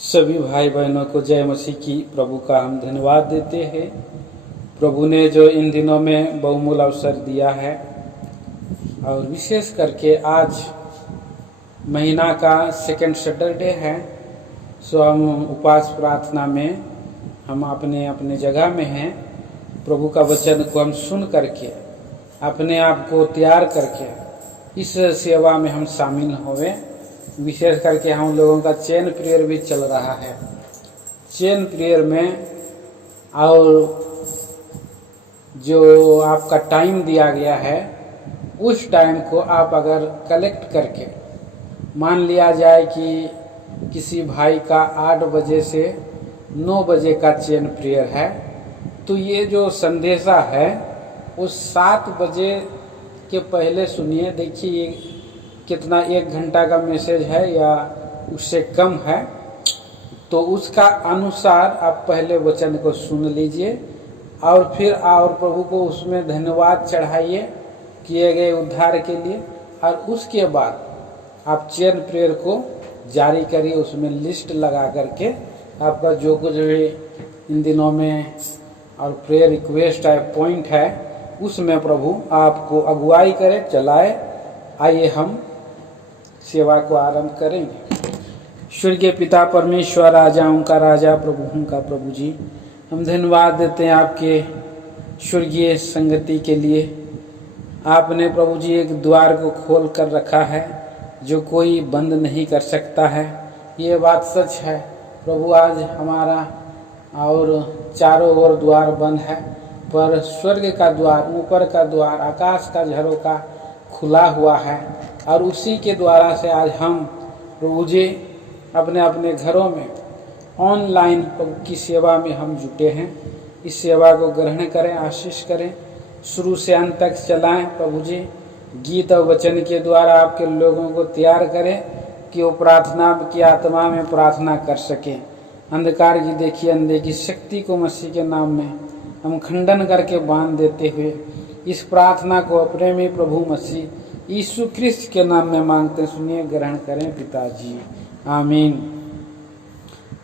सभी भाई बहनों को जय मसीह की। प्रभु का हम धन्यवाद देते हैं। प्रभु ने जो इन दिनों में बहुमूल्य अवसर दिया है और विशेष करके आज महीना का सेकंड सैटरडे है, सो हम उपवास प्रार्थना में हम अपने अपने जगह में हैं। प्रभु का वचन को हम सुन करके अपने आप को तैयार करके इस सेवा में हम शामिल होवें। विशेष करके हम लोगों का चेन प्रेयर भी चल रहा है। चेन प्रेयर में और जो आपका टाइम दिया गया है उस टाइम को आप अगर कलेक्ट करके मान लिया जाए कि किसी भाई का 8 बजे से 9 बजे का चेन प्रेयर है, तो ये जो संदेशा है वो 7 बजे के पहले सुनिए। देखिए कितना 1 घंटा का मैसेज है या उससे कम है, तो उसका अनुसार आप पहले वचन को सुन लीजिए और फिर और प्रभु को उसमें धन्यवाद चढ़ाइए किए गए उद्धार के लिए। और उसके बाद आप चेन प्रेयर को जारी करिए, उसमें लिस्ट लगा करके आपका जो कुछ भी इन दिनों में और प्रेयर रिक्वेस्ट है, पॉइंट है, उसमें प्रभु आपको अगुवाई करे, चलाए। आइए हम सेवा को आरंभ करेंगे। स्वर्गीय पिता परमेश्वर, राजाओं का राजा, प्रभुओं का प्रभु जी, हम धन्यवाद देते हैं आपके स्वर्गीय संगति के लिए। आपने प्रभु जी एक द्वार को खोल कर रखा है जो कोई बंद नहीं कर सकता है। ये बात सच है प्रभु। आज हमारा और चारों ओर द्वार बंद है, पर स्वर्ग का द्वार, ऊपर का द्वार, आकाश का झरोका खुला हुआ है और उसी के द्वारा से आज हम प्रभु जी अपने अपने घरों में ऑनलाइन प्रभु की सेवा में हम जुटे हैं। इस सेवा को ग्रहण करें, आशीष करें, शुरू से अंत तक चलाएं। प्रभु जी गीत और वचन के द्वारा आपके लोगों को तैयार करें कि वो प्रार्थना की आत्मा में प्रार्थना कर सकें। अंधकार की देखिए अंधे की शक्ति को मसीह के नाम में हम खंडन करके बांध देते हुए इस प्रार्थना को अपने में प्रभु मसीह यीशु क्रिस्त के नाम में मांगते, सुनिए, ग्रहण करें पिताजी, आमीन।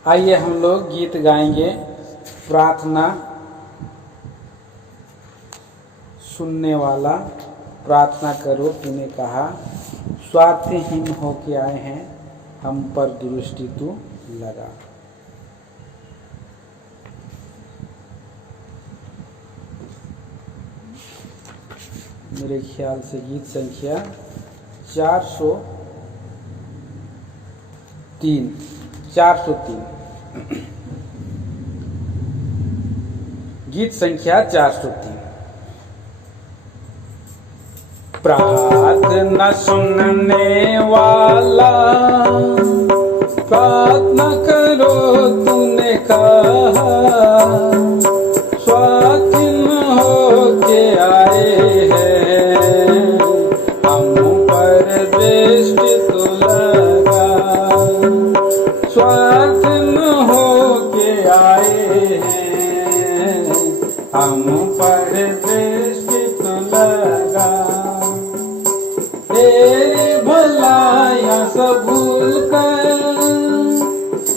आइए हम लोग गीत गाएंगे। प्रार्थना सुनने वाला प्रार्थना करो, तूने कहा, स्वार्थहीन होके आए हैं, हम पर दृष्टि तू लगा। मेरे ख्याल से गीत संख्या 403 गीत संख्या 403। प्रार्थना सुनने वाला, प्रार्थना करो, तूने कहा, स्वाधीन होके आए हैं, हम पर दृष्टि तो लगा। स्वाधीन होके आए हैं, हम पर दृष्टि तो लगा। तेरी भलाइयाँ सब भूल कर,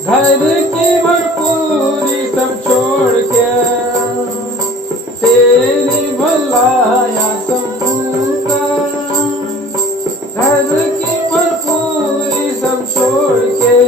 घर की भरपूरी सब छोड़ के, तेरी भलाइयाँ सब भूल कर, घर की भरपूरी सब छोड़ के,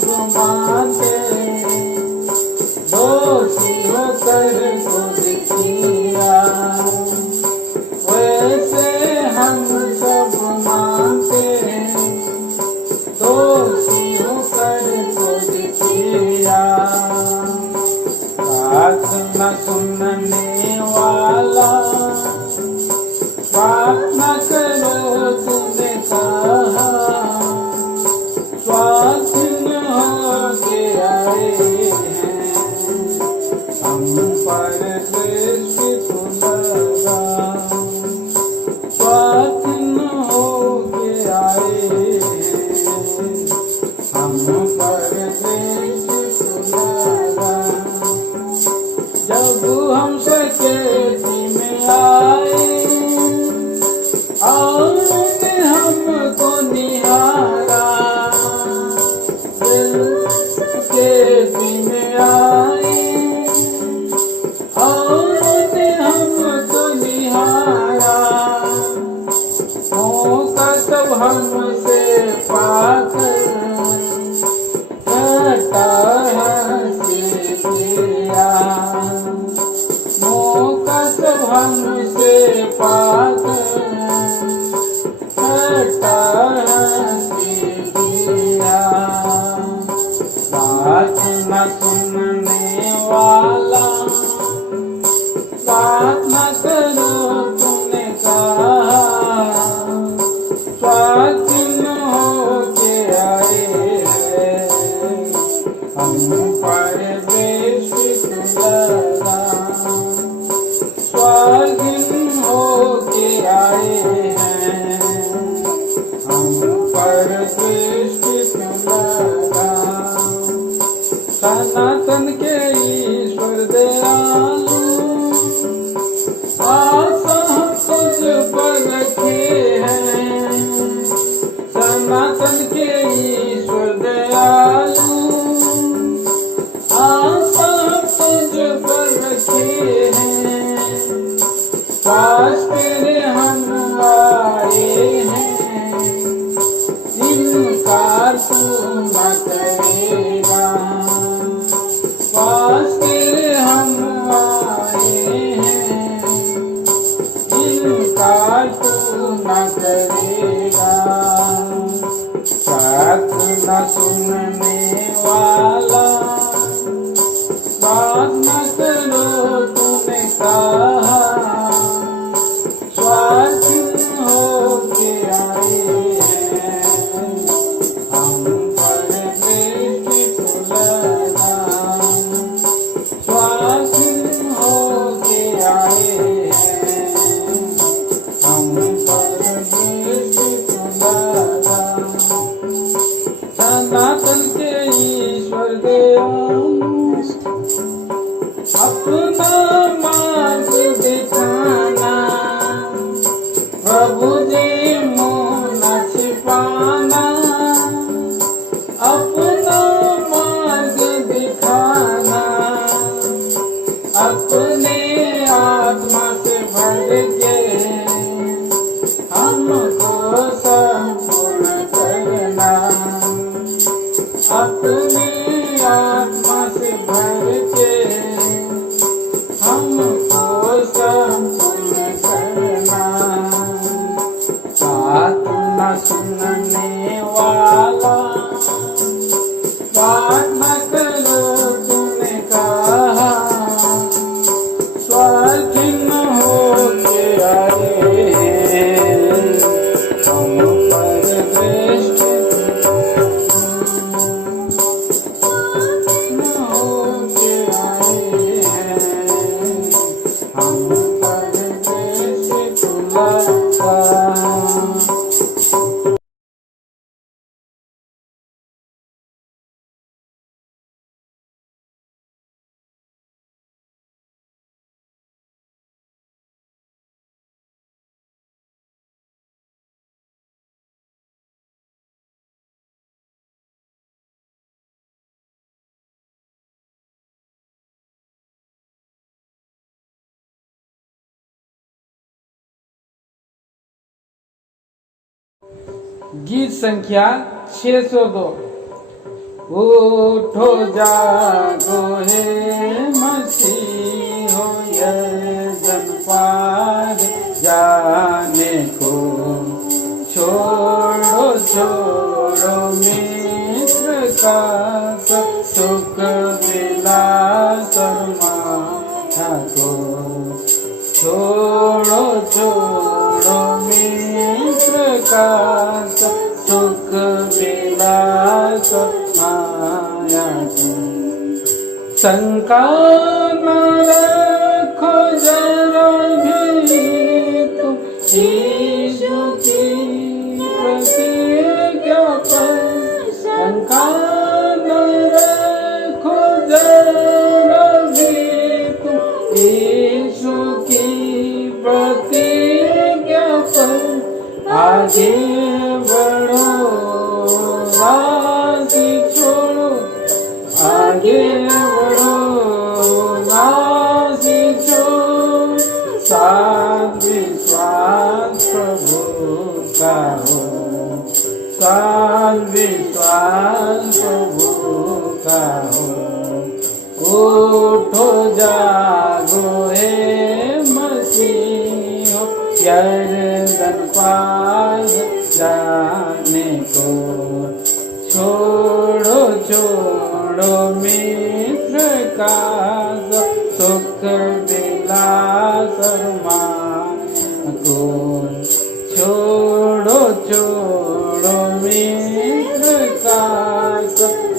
सब मानते, दोषी होकर खुद किया, वैसे हम सब मानते, दोषी होकर खुद किया। बात न सुनने वाला, बात न करो तूने कहा, स्वाधीन होके आए हैं, हम पर दृष्टि तू लगा, स्वाधीन होके आए हैं, हम पर दृष्टि तू लगा। जब हम सकेती में आए और हमको निहारा, सकेती में आए और हमको निहारा, मौका सब हमसे पाकर घटा हंसी किया, मौका सब हमसे पाकर घटा हंसी किया। बात न सुनने वाला, बात न करो तूने कहा, स्वाधीन होके आए हैं, हम पर दृष्टि तू लगा, स्वाधीन होके आए हैं, हम पर दृष्टि तू लगा। सनातन के ईश्वर दयालु, आशा हम तुझ पर रखे हैं, सनातन के ईश्वर दयालु, आशा हम तुझ पर रखे हैं, पास तेरे हम आए हैं, इनकार तू न करेगा, पास तेरे हम आए हैं, इनकार तू न करेगा। बात न सुनने वाला, बात न करो तूने कहा, स्वाधीन होके आए हैं, हम पर दृष्टि तू लगा, स्वाधीन होके आए हैं, हम पर दृष्टि तू लगा। सनातन के ईश्वर दयालु, अपना मार्ग दिखाना, प्रभु जी मुँह न छिपाना, अपना मार्ग दिखाना, अपने आत्मा से भर के हमको संपूर्ण करना, अपने आत्मा से भर के हमको संपूर्ण करना। बात न सुनने वाला, बात न करो तूने कहा, स्वाधीन होके आए हैं, हम पर दृष्टि होके आए हैं, हम पर दृष्टि तू लगा। गीत संख्या 602। उठो जागो हे मसीहो, यर्दन पार जाने को। छोड़ो छोड़ो मिस्र का सुख विलास और माया को। छोड़ो छोड़ो मिस्र का सुख विलास माया को। शंका न रखो जरा भी तुम यीशु की प्रतिज्ञा पर। शंका न रखो जरा भी तुम यीशु की प्रतिज्ञा पर। आगे बढ़ो राजी छोड़ो, आगे बढ़ो राजी छोड़ो। साथ विश्वास प्रभु का हो, साथ विश्वास प्रभु का हो। उठो जागो हे मसीहो, यर्दन पार जाने को। छोड़ो छोड़ो मिस्र का सुख विलास और माया को। छोड़ो छोड़ो मिस्र का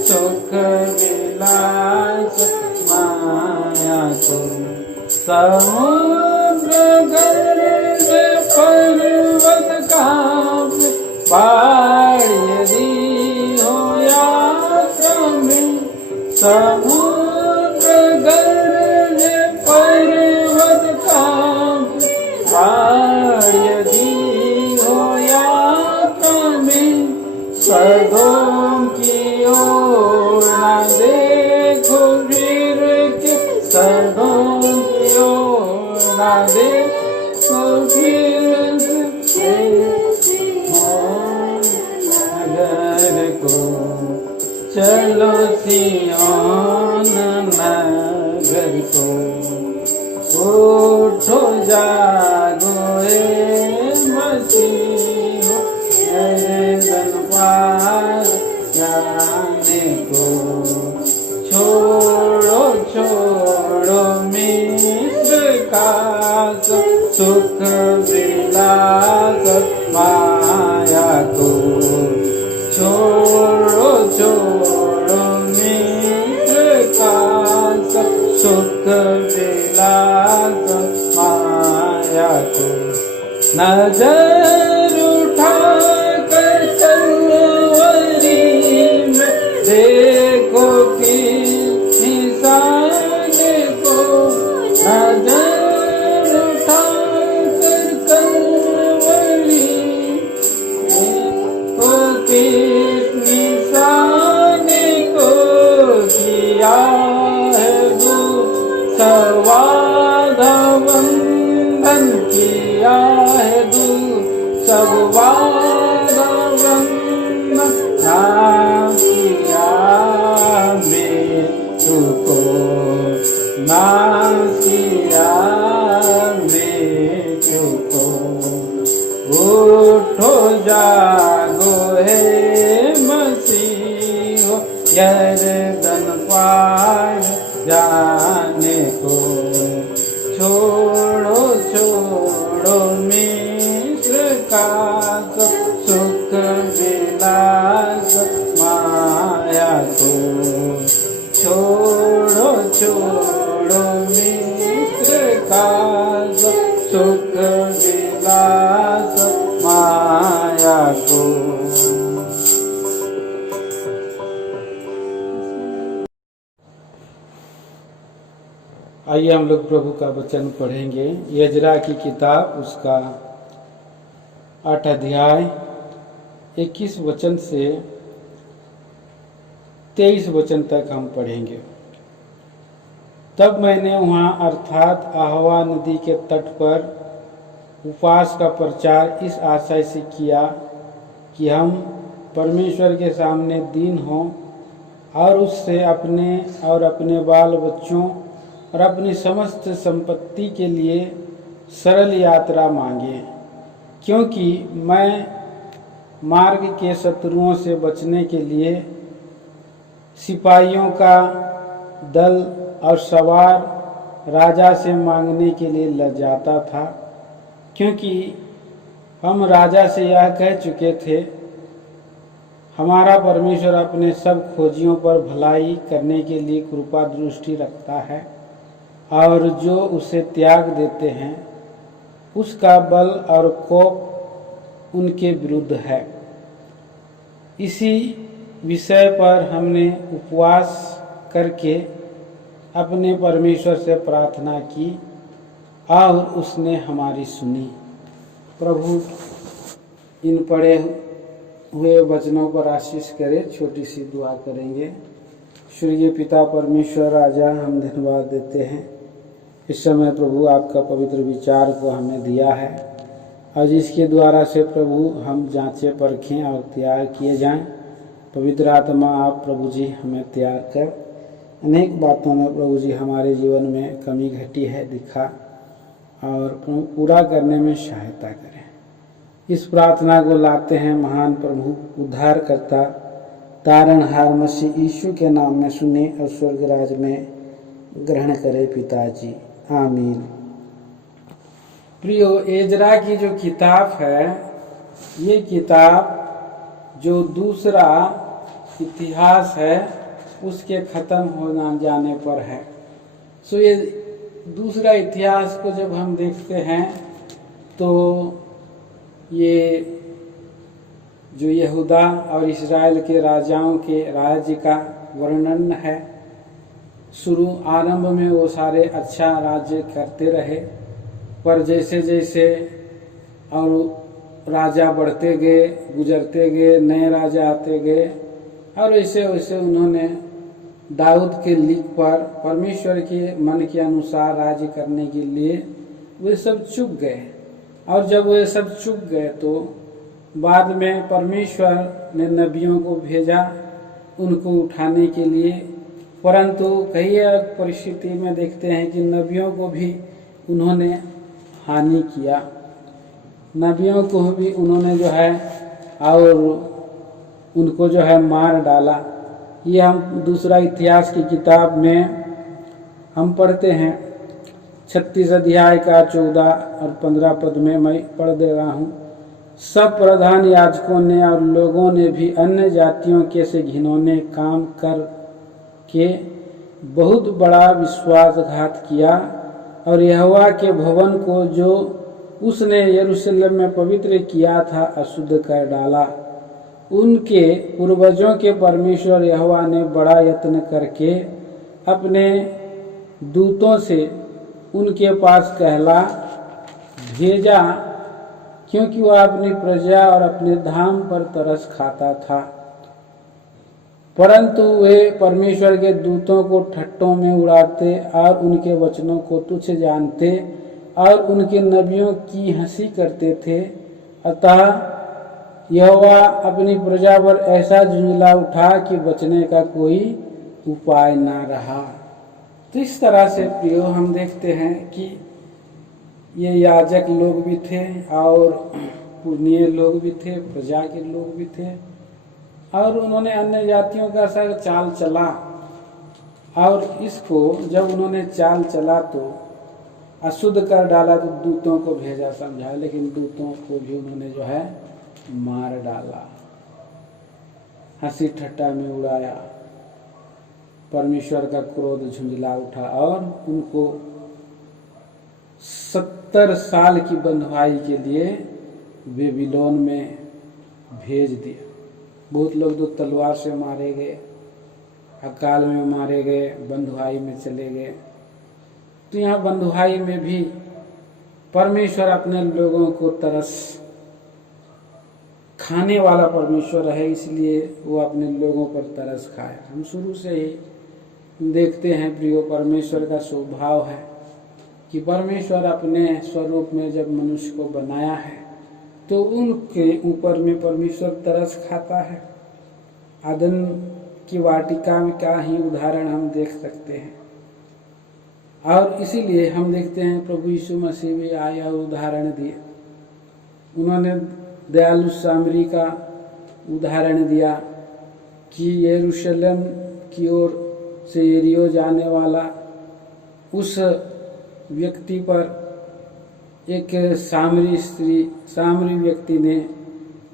सुख विलास माया को। समुद्र गर्ज पर्वत कांपे, बाढ़ यदि हो यात्रा में। समुद्र गर्ज पर्वत कांपे, बाढ़ यदि हो यात्रा में। सदोम की ओर न देखो फिर के, सदोम की ओर न देखो फिर से। नगर को चलो सिय्योन नगर को। उठो जागो हे मसीहो, यर्दन पार जाने को। छोड़ो छोड़ो मिस्र का सुख विलास माया को। छोड़ो छोड़ो मिस्र का सुख विलास माया को। नजर उठा कर कलवरी में देखो कि निशाने को। नजर उठा कर कलवरी देखो कि निशाने को। किया है दूसरा बंधन, किया है दूसरा बंधन। नाम किया मृत्यु को, नाम किया मृत्यु को। उठो जागो हे मसीहो, यर्दन पार जाने को। छोड़ो छोड़ो मिस्र का सुख विलास माया को। छोड़ो छोड़ो मिस्र का सुख विलास माया को। आइए हम लोग प्रभु का वचन पढ़ेंगे। यजरा की किताब उसका 8 अध्याय 21 वचन से 23 वचन तक हम पढ़ेंगे। तब मैंने वहाँ अर्थात आहवा नदी के तट पर उपवास का प्रचार इस आशय से किया कि हम परमेश्वर के सामने दीन हों और उससे अपने और अपने बाल बच्चों और अपनी समस्त संपत्ति के लिए सरल यात्रा मांगे, क्योंकि मैं मार्ग के शत्रुओं से बचने के लिए सिपाहियों का दल और सवार राजा से मांगने के लिए लजाता था, क्योंकि हम राजा से यह कह चुके थे, हमारा परमेश्वर अपने सब खोजियों पर भलाई करने के लिए कृपा दृष्टि रखता है और जो उसे त्याग देते हैं उसका बल और कोप उनके विरुद्ध है। इसी विषय पर हमने उपवास करके अपने परमेश्वर से प्रार्थना की और उसने हमारी सुनी। प्रभु इन पढ़े हुए वचनों पर आशीष करे। छोटी सी दुआ करेंगे। स्वर्गीय पिता परमेश्वर राजा, हम धन्यवाद देते हैं इस समय प्रभु आपका पवित्र विचार को हमें दिया है और जिसके द्वारा से प्रभु हम जांचें परखें और तैयार किए जाएं। पवित्र आत्मा आप प्रभु जी हमें तैयार कर अनेक बातों में प्रभु जी हमारे जीवन में कमी घटी है दिखा और पूरा करने में सहायता करें। इस प्रार्थना को लाते हैं महान प्रभु उद्धारकर्ता तारणहार मसीह यीशु के नाम में सुने और स्वर्ग राज में ग्रहण करे पिताजी, आमीन। प्रियो, एजरा की जो किताब है, ये किताब जो दूसरा इतिहास है उसके ख़त्म हो जाने पर है। सो ये दूसरा इतिहास को जब हम देखते हैं तो ये जो यहूदा और इस्राएल के राजाओं के राज्य का वर्णन है। शुरू आरंभ में वो सारे अच्छा राज्य करते रहे, पर जैसे जैसे और राजा बढ़ते गए, गुजरते गए, नए राजा आते गए और वैसे वैसे उन्होंने दाऊद के लिख पर परमेश्वर के मन के अनुसार राज्य करने के लिए वे सब चुक गए। और जब वे सब चुक गए तो बाद में परमेश्वर ने नबियों को भेजा उनको उठाने के लिए, परंतु कई परिस्थिति में देखते हैं कि नबियों को भी उन्होंने हानि किया, नबियों को भी उन्होंने जो है और उनको जो है मार डाला। ये हम दूसरा इतिहास की किताब में हम पढ़ते हैं 36 अध्याय का 14 और 15 पद में मैं पढ़ दे रहा हूँ। सब प्रधान याजकों ने और लोगों ने भी अन्य जातियों के से घिनौने काम कर के बहुत बड़ा विश्वासघात किया और यहोवा के भवन को जो उसने यरूशलेम में पवित्र किया था अशुद्ध कर डाला। उनके पूर्वजों के परमेश्वर यहोवा ने बड़ा यत्न करके अपने दूतों से उनके पास कहला भेजा, क्योंकि वह अपनी प्रजा और अपने धाम पर तरस खाता था। परंतु वे परमेश्वर के दूतों को ठट्टों में उड़ाते और उनके वचनों को तुच्छ जानते और उनके नबियों की हंसी करते थे। अतः यहोवा अपनी प्रजा पर ऐसा झुंझला उठा कि बचने का कोई उपाय ना रहा। तो इस तरह से प्रियो हम देखते हैं कि ये याजक लोग भी थे और पुण्य लोग भी थे, प्रजा के लोग भी थे और उन्होंने अन्य जातियों का सा चाल चला और इसको जब उन्होंने चाल चला तो अशुद्ध कर डाला तो दूतों को भेजा समझा, लेकिन दूतों को भी उन्होंने जो है मार डाला, हंसी ठट्टा में उड़ाया। परमेश्वर का क्रोध झुंझला उठा और उनको 70 साल की बंधुआई के लिए बेबीलोन में भेज दिया। बहुत लोग तो तलवार से मारे गए, अकाल में मारे गए, बंधुआई में चले गए। तो यहाँ बंधुआई में भी परमेश्वर अपने लोगों को तरस खाने वाला परमेश्वर है, इसलिए वो अपने लोगों पर तरस खाए। हम शुरू से ही देखते हैं प्रियो, परमेश्वर का स्वभाव है कि परमेश्वर अपने स्वरूप में जब मनुष्य को बनाया है तो उनके ऊपर में परमेश्वर तरस खाता है। आदम की वाटिका का ही उदाहरण हम देख सकते हैं। और इसीलिए हम देखते हैं प्रभु यीशु मसीह भी आए और उदाहरण दिए। उन्होंने दयालु सामरी का उदाहरण दिया कि यरूशलेम की ओर से यरीहो जाने वाला उस व्यक्ति पर एक सामरी व्यक्ति ने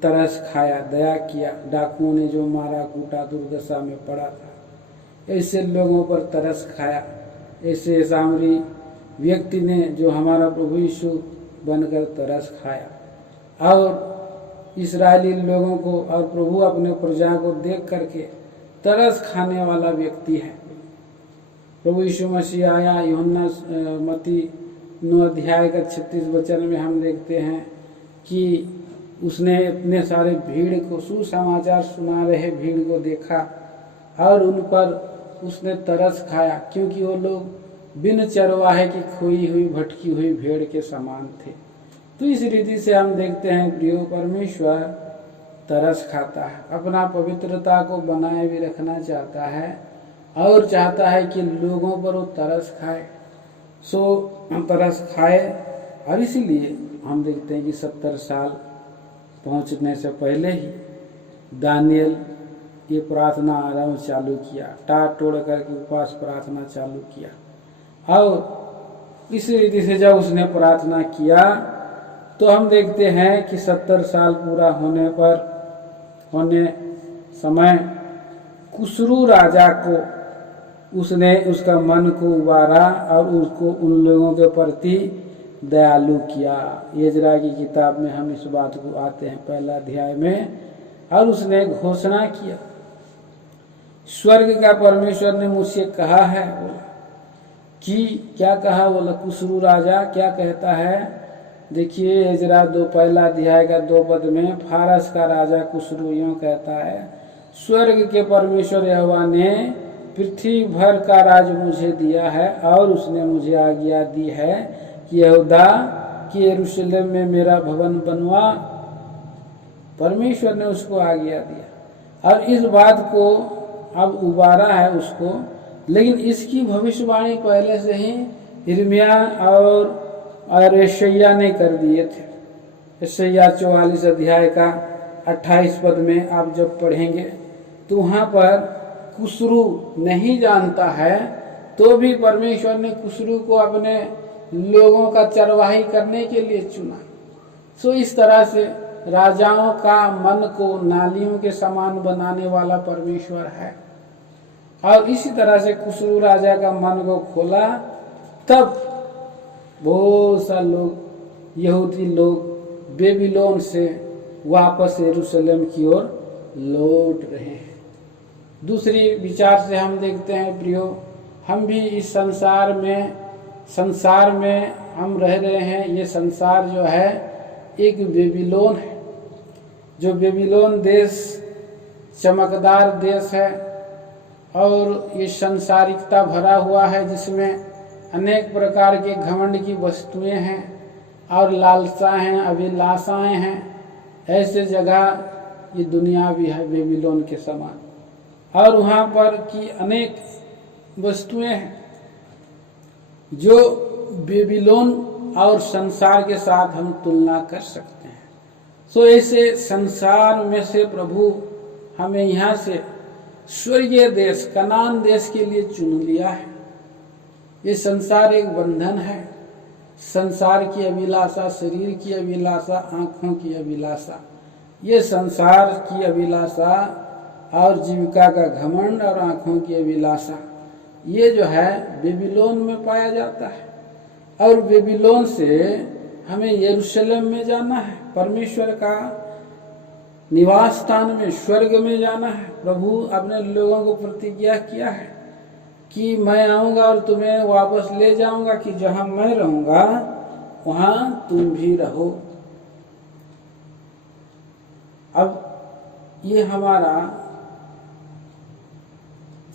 तरस खाया, दया किया। डाकुओं ने जो मारा कूटा, दुर्दशा में पड़ा था, ऐसे लोगों पर तरस खाया। ऐसे सामरी व्यक्ति ने जो हमारा प्रभु यीशु बनकर तरस खाया। और इस्राएली लोगों को और प्रभु अपने प्रजा को देख करके तरस खाने वाला व्यक्ति है। प्रभु यीशु मसीह आया। यूहन्ना मत्ती 9 अध्याय का 36 वचन में हम देखते हैं कि उसने इतने सारे भीड़ को, सुसमाचार सुना रहे भीड़ को देखा और उन पर उसने तरस खाया, क्योंकि वो लोग बिन चरवाहे की खोई हुई भटकी हुई भेड़ के समान थे। तो इस रीति से हम देखते हैं प्रियो, परमेश्वर तरस खाता है, अपना पवित्रता को बनाए भी रखना चाहता है और चाहता है कि लोगों पर वो तरस खाए, सो तरस खाए। और इसीलिए हम देखते हैं कि 70 साल पहुंचने से पहले ही दानियल ये प्रार्थना आरंभ चालू किया, टाट तोड़ करके उपवास प्रार्थना चालू किया। और इस रीति से जब उसने प्रार्थना किया तो हम देखते हैं कि 70 साल पूरा होने समय कुसरू राजा को उसने उसका मन को उबारा और उसको उन लोगों के प्रति दयालु किया। एजरा की किताब में हम इस बात को आते हैं 1 अध्याय में। और उसने घोषणा किया, स्वर्ग का परमेश्वर ने मुझसे कहा है, बोला कि क्या कहा, बोला कुसरू राजा क्या कहता है। देखिए एजरा 2 1 अध्याय का 2 पद में फारस का राजा कुसरू यूं कहता है, स्वर्ग के परमेश्वर यहोवा ने पृथ्वी भर का राज मुझे दिया है और उसने मुझे आज्ञा दी है कि यहूदा कि यरूशलेम में मेरा भवन बनवा। परमेश्वर ने उसको आज्ञा दिया और इस बात को अब उबारा है उसको, लेकिन इसकी भविष्यवाणी पहले से ही यिर्मयाह और यशायाह ने कर दिए थे। यशायाह 44 अध्याय का 28 पद में आप जब पढ़ेंगे तो वहाँ पर कुसरू नहीं जानता है तो भी परमेश्वर ने कुसरू को अपने लोगों का चरवाही करने के लिए चुना। सो इस तरह से राजाओं का मन को नालियों के समान बनाने वाला परमेश्वर है। और इसी तरह से कुसरू राजा का मन को खोला, तब बहुत सा लोग, यहूदी लोग बेबीलोन से वापस यरूशलेम की ओर लौट रहे हैं। दूसरी विचार से हम देखते हैं प्रियो, हम भी इस संसार में हम रह रहे हैं। ये संसार जो है एक बेबीलोन है। जो बेबीलोन देश चमकदार देश है और ये संसारिकता भरा हुआ है, जिसमें अनेक प्रकार के घमंड की वस्तुएं हैं और लालसाएं हैं, अभिलाषाएं हैं। ऐसे जगह ये दुनिया भी है बेबीलोन के समान, और वहाँ पर की अनेक वस्तुएं हैं जो बेबीलोन और संसार के साथ हम तुलना कर सकते हैं। सो ऐसे संसार में से प्रभु हमें यहाँ से स्वर्गीय देश कनान देश के लिए चुन लिया है। ये संसार एक बंधन है। संसार की अभिलाषा, शरीर की अभिलाषा, आंखों की अभिलाषा, ये संसार की अभिलाषा और जीविका का घमंड और आंखों की अभिलाषा, ये जो है बेबीलोन में पाया जाता है। और बेबीलोन से हमें यरूशलेम में जाना है, परमेश्वर का निवास स्थान में, स्वर्ग में जाना है। प्रभु अपने लोगों को प्रतिज्ञा किया है कि मैं आऊंगा और तुम्हें वापस ले जाऊंगा, कि जहां मैं रहूंगा वहां तुम भी रहो। अब ये हमारा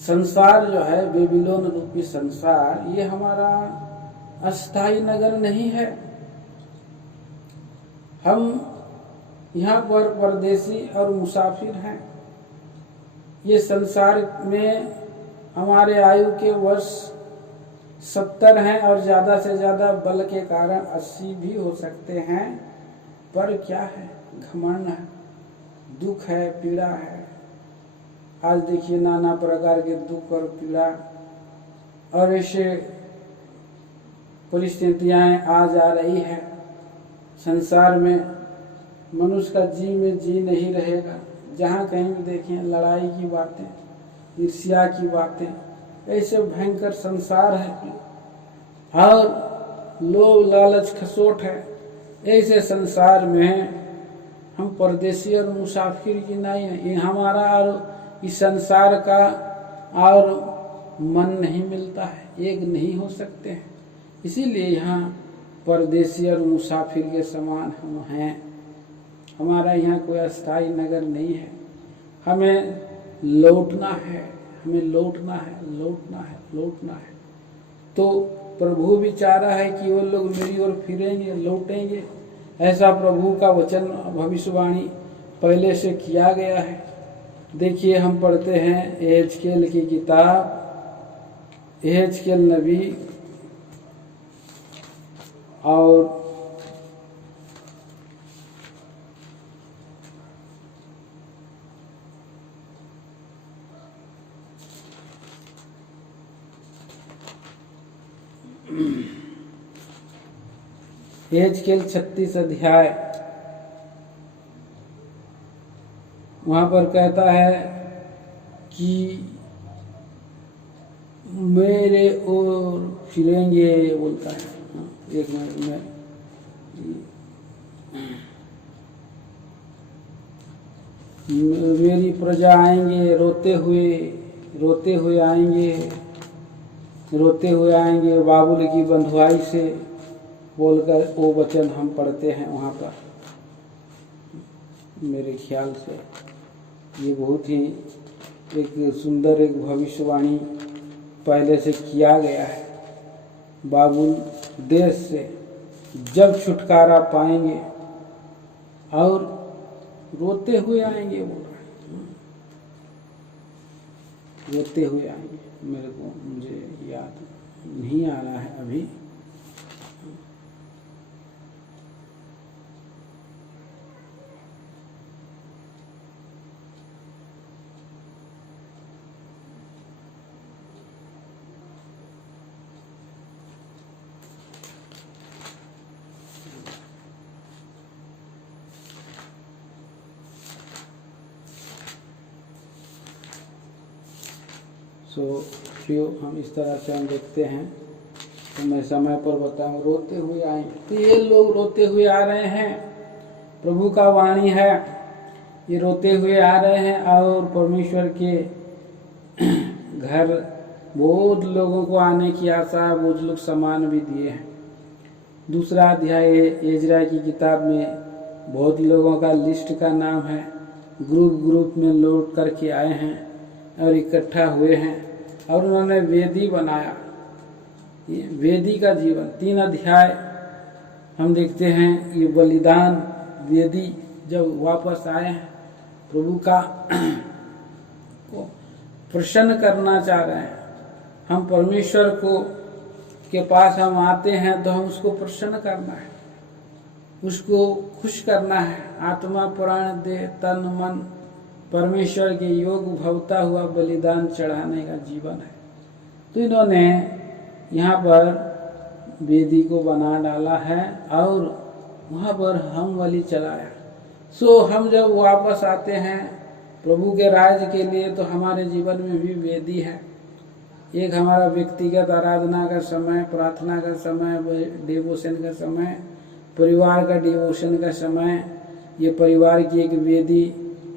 संसार जो है बेबीलोन रूपी संसार, ये हमारा अस्थाई नगर नहीं है। हम यहाँ पर परदेसी और मुसाफिर हैं। ये संसार में हमारे आयु के वर्ष 70 हैं और ज़्यादा से ज़्यादा बल के कारण 80 भी हो सकते हैं, पर क्या है, घमंड है, दुख है, पीड़ा है। आज देखिए नाना प्रकार के दुख और पीड़ा और ऐसे परिस्थितियाँ आ जा रही है संसार में। मनुष्य का जी में जी नहीं रहेगा। जहाँ कहीं भी देखें लड़ाई की बातें, ईर्ष्या की बातें, ऐसे भयंकर संसार है और लोभ लालच खसोट है। ऐसे संसार में हम परदेसी और मुसाफिर की नहीं है। ये हमारा और इस संसार का और मन नहीं मिलता है, एक नहीं हो सकते हैं। इसीलिए यहाँ परदेसी और मुसाफिर के समान हम हैं। हमारा यहाँ कोई अस्थाई नगर नहीं है। हमें लौटना है, हमें लौटना है, लौटना है, लौटना है। तो प्रभु भी चाह रहा है कि वो लोग मेरी ओर फिरेंगे, लौटेंगे। ऐसा प्रभु का वचन भविष्यवाणी पहले से किया गया है। देखिए हम पढ़ते हैं एहेजकेल की किताब, एहेजकेल नबी और एहेजकेल 36 अध्याय, वहां पर कहता है कि मेरे ओर फिरेंगे, बोलता है। एक मिनट में मेरी प्रजा आएंगे रोते हुए आएंगे, रोते हुए आएंगे बाबुल की बंधुआई से, बोलकर वो वचन हम पढ़ते हैं वहाँ पर। मेरे ख्याल से ये बहुत ही एक सुंदर एक भविष्यवाणी पहले से किया गया है। बाबुल देश से जब छुटकारा पाएंगे और रोते हुए आएंगे, बोल रहे हैं, रोते हुए आएंगे। मुझे याद नहीं आ रहा है अभी। हम इस तरह से हम देखते हैं। तो मैं समय पर बताऊं, रोते हुए आएंगे। तो ये लोग रोते हुए आ रहे हैं, प्रभु का वाणी है, ये रोते हुए आ रहे हैं। और परमेश्वर के घर बहुत लोगों को आने की आशा, बहुत लोग सामान भी दिए हैं। दूसरा अध्याय एजरा की किताब में बहुत लोगों का लिस्ट का नाम है, ग्रुप में लौट करके आए हैं और इकट्ठा हुए हैं और उन्होंने वेदी बनाया। वेदी का जीवन 3 अध्याय हम देखते हैं। ये बलिदान वेदी जब वापस आए हैं, प्रभु का को प्रसन्न करना चाह रहे हैं। हम परमेश्वर को के पास हम आते हैं तो हम उसको प्रसन्न करना है, उसको खुश करना है। आत्मा प्राण देह तन मन परमेश्वर के योग भवता हुआ बलिदान चढ़ाने का जीवन है। तो इन्होंने यहाँ पर वेदी को बना डाला है और वहाँ पर हम बलि चढ़ाया। सो हम जब वापस आते हैं प्रभु के राज के लिए, तो हमारे जीवन में भी वेदी है। एक हमारा व्यक्तिगत आराधना का समय, प्रार्थना का समय, डिवोशन का समय, परिवार का डिवोशन का समय, ये परिवार की एक वेदी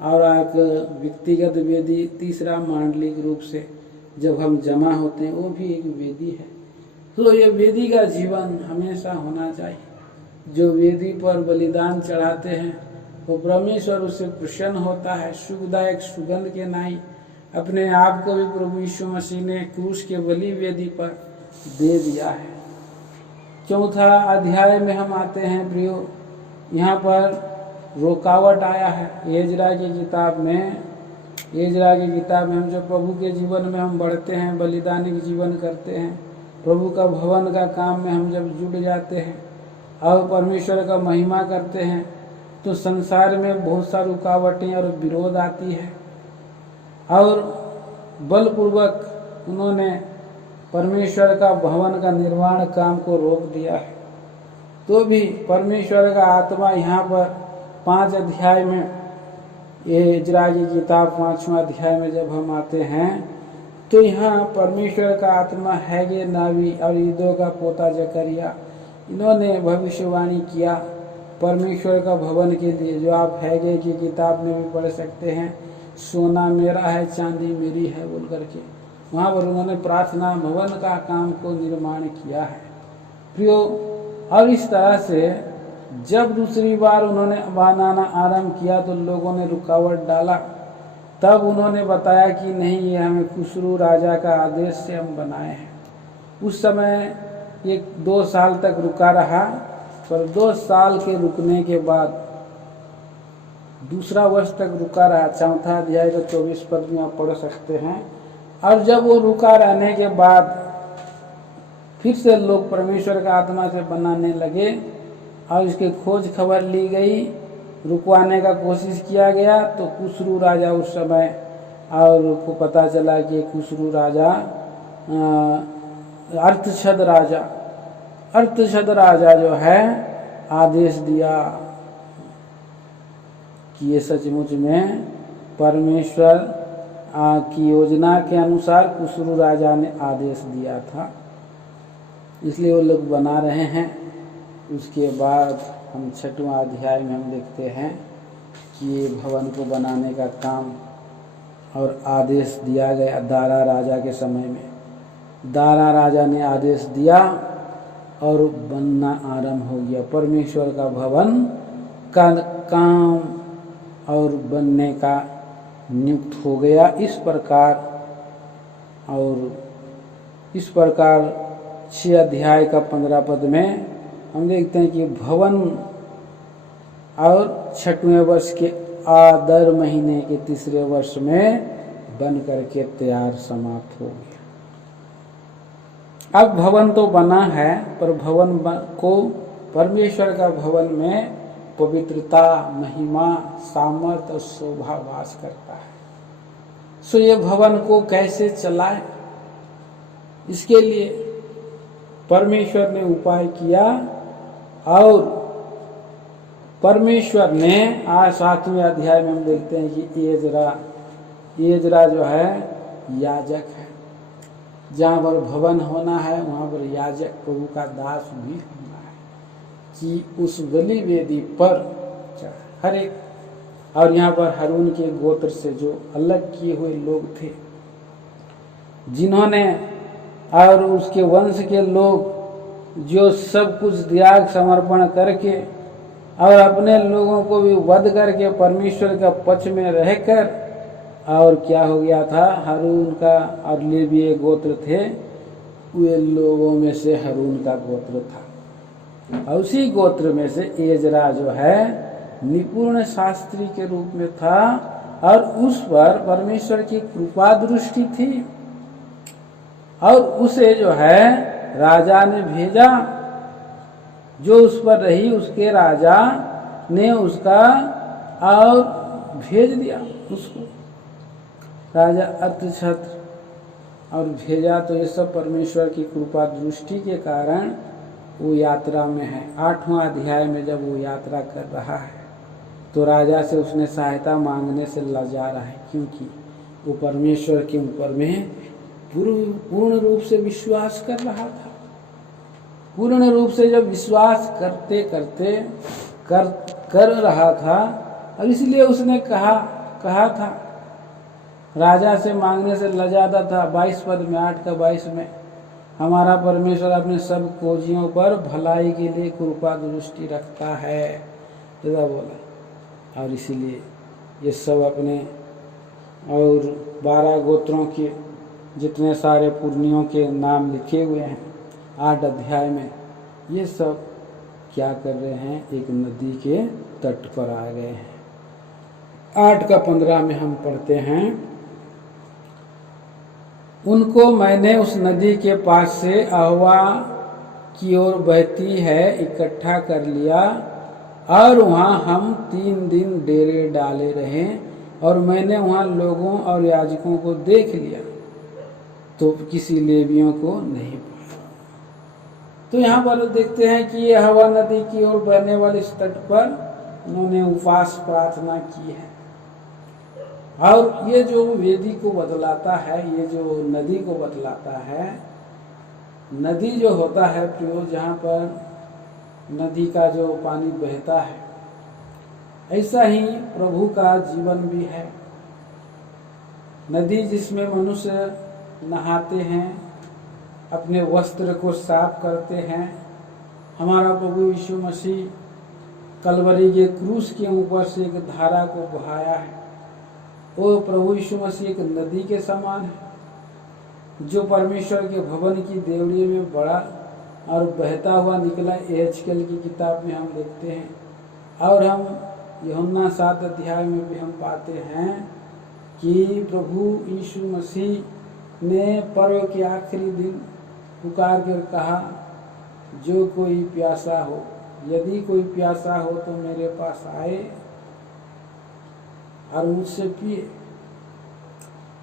और एक व्यक्तिगत वेदी। तीसरा मांडलिक रूप से जब हम जमा होते हैं, वो भी एक वेदी है। तो ये वेदी का जीवन हमेशा होना चाहिए। जो वेदी पर बलिदान चढ़ाते हैं वो परमेश्वर उससे प्रसन्न होता है। सुखदायक सुगंध के नाई अपने आप को भी प्रभु यीशु मसीह ने क्रूस के बलि वेदी पर दे दिया है। चौथा अध्याय में हम आते हैं प्रियो, यहाँ पर रुकावट आया है। एजरा की किताब में एजरा की किताब में हम जब प्रभु के जीवन में हम बढ़ते हैं, बलिदानिक जीवन करते हैं, प्रभु का भवन का काम में हम जब जुड़ जाते हैं और परमेश्वर का महिमा करते हैं, तो संसार में बहुत सा रुकावटें और विरोध आती है और बलपूर्वक उन्होंने परमेश्वर का भवन का निर्माण काम को रोक दिया है। तो भी परमेश्वर का आत्मा यहाँ पर 5 अध्याय में, ये इजरा की किताब 5वां अध्याय में जब हम आते हैं तो यहाँ परमेश्वर का आत्मा हैगे नावी और ईदो का पोता जकरिया, इन्होंने भविष्यवाणी किया परमेश्वर का भवन के लिए, जो आप हैगे की किताब में भी पढ़ सकते हैं, सोना मेरा है चांदी मेरी है बोल करके वहाँ पर उन्होंने प्रार्थना भवन का काम को निर्माण किया है प्रियो। और इस तरह से जब दूसरी बार उन्होंने बनाना आरंभ किया तो लोगों ने रुकावट डाला, तब उन्होंने बताया कि नहीं, ये हमें खुसरू राजा का आदेश से हम बनाए हैं। उस समय ये 2 साल तक रुका रहा, पर 2 साल के रुकने के बाद दूसरा वर्ष तक रुका रहा। 4वां अध्याय का 24 पद में आप पढ़ सकते हैं। और जब वो रुका रहने के बाद फिर से लोग परमेश्वर का आत्मा से बनाने लगे और इसके खोज खबर ली गई, रुकवाने का कोशिश किया गया, तो खुसरू राजा उस समय, और को पता चला कि खुसरू राजा अर्थशद राजा जो है आदेश दिया कि ये सचमुच में परमेश्वर की योजना के अनुसार खुसरू राजा ने आदेश दिया था, इसलिए वो लोग बना रहे हैं। उसके बाद हम 6वां अध्याय में हम देखते हैं कि ये भवन को बनाने का काम और आदेश दिया गया दारा राजा के समय में। दारा राजा ने आदेश दिया और बनना आरंभ हो गया। परमेश्वर का भवन का काम और बनने का नियुक्त हो गया। इस प्रकार 6 अध्याय का 15 पद में हम देखते हैं कि भवन और 6वें वर्ष के आदर महीने के 3रे वर्ष में बन करके तैयार समाप्त हो गया। अब भवन तो बना है, पर भवन को परमेश्वर का भवन में पवित्रता, महिमा, सामर्थ और शोभा वास करता है। सो ये भवन को कैसे चलाए, इसके लिए परमेश्वर ने उपाय किया और परमेश्वर ने आज 7वें अध्याय में हम देखते हैं कि एजरा जो है याजक है। जहाँ पर भवन होना है वहाँ पर याजक प्रभु का दास भी होना है कि उस बलि वेदी पर हर एक, और यहाँ पर हारून के गोत्र से जो अलग किए हुए लोग थे, जिन्होंने और उसके वंश के लोग जो सब कुछ त्याग समर्पण करके और अपने लोगों को भी वध करके परमेश्वर का पक्ष में रहकर, और क्या हो गया था, हारून का और लेवीय गोत्र थे, वे लोगों में से हारून का गोत्र था। और उसी गोत्र में से एजरा जो है निपुण शास्त्री के रूप में था और उस पर परमेश्वर की कृपा दृष्टि थी और उसे जो है राजा ने भेजा। जो उस पर रही उसके राजा ने उसका और भेज दिया उसको, राजा अर्थशस्त्र, और भेजा। तो ये सब परमेश्वर की कृपा दृष्टि के कारण वो यात्रा में है। 8वां अध्याय में जब वो यात्रा कर रहा है तो राजा से उसने सहायता मांगने से लजा रहा है, क्योंकि वो परमेश्वर के ऊपर में पूर्ण रूप से विश्वास कर रहा था। पूर्ण रूप से जब विश्वास करते करते कर रहा था, और इसलिए उसने कहा था, राजा से मांगने से लजाता था। 22 पद में 8 का 22 में हमारा परमेश्वर अपने सब खोजियों पर भलाई के लिए कृपा दृष्टि रखता है, ऐसा बोला। और इसीलिए ये सब अपने और 12 गोत्रों के जितने सारे पुरनियों के नाम लिखे हुए हैं 8 अध्याय में, ये सब क्या कर रहे हैं, एक नदी के तट पर आ गए हैं। 8 का 15 में हम पढ़ते हैं, उनको मैंने उस नदी के पास से अहवा की ओर बहती है इकट्ठा कर लिया, और वहाँ हम 3 दिन डेरे डाले रहे, और मैंने वहाँ लोगों और याजकों को देख लिया, तो किसी लेवियों को नहीं पाया। तो यहाँ पर देखते हैं कि ये अहवा नदी की ओर बहने वाले इस तट पर उन्होंने उपवास प्रार्थना की है। और ये जो वेदी को बतलाता है, ये जो नदी को बतलाता है, नदी जो होता है प्रियो, जहाँ पर नदी का जो पानी बहता है, ऐसा ही प्रभु का जीवन भी है। नदी जिसमें मनुष्य नहाते हैं, अपने वस्त्र को साफ करते हैं। हमारा प्रभु यीशु मसीह कलवरी के क्रूस के ऊपर से एक धारा को बहाया है। वो प्रभु यीशु मसीह एक नदी के समान है, जो परमेश्वर के भवन की देवड़ी में बड़ा और बहता हुआ निकला। एहजकेल की किताब में हम देखते हैं, और हम यूहन्ना 7 अध्याय में भी हम पाते हैं कि प्रभु यीशु मसीह ने पर्व के आखिरी दिन पुकार कर कहा, जो कोई प्यासा हो, यदि कोई प्यासा हो तो मेरे पास आए और मुझसे पिए,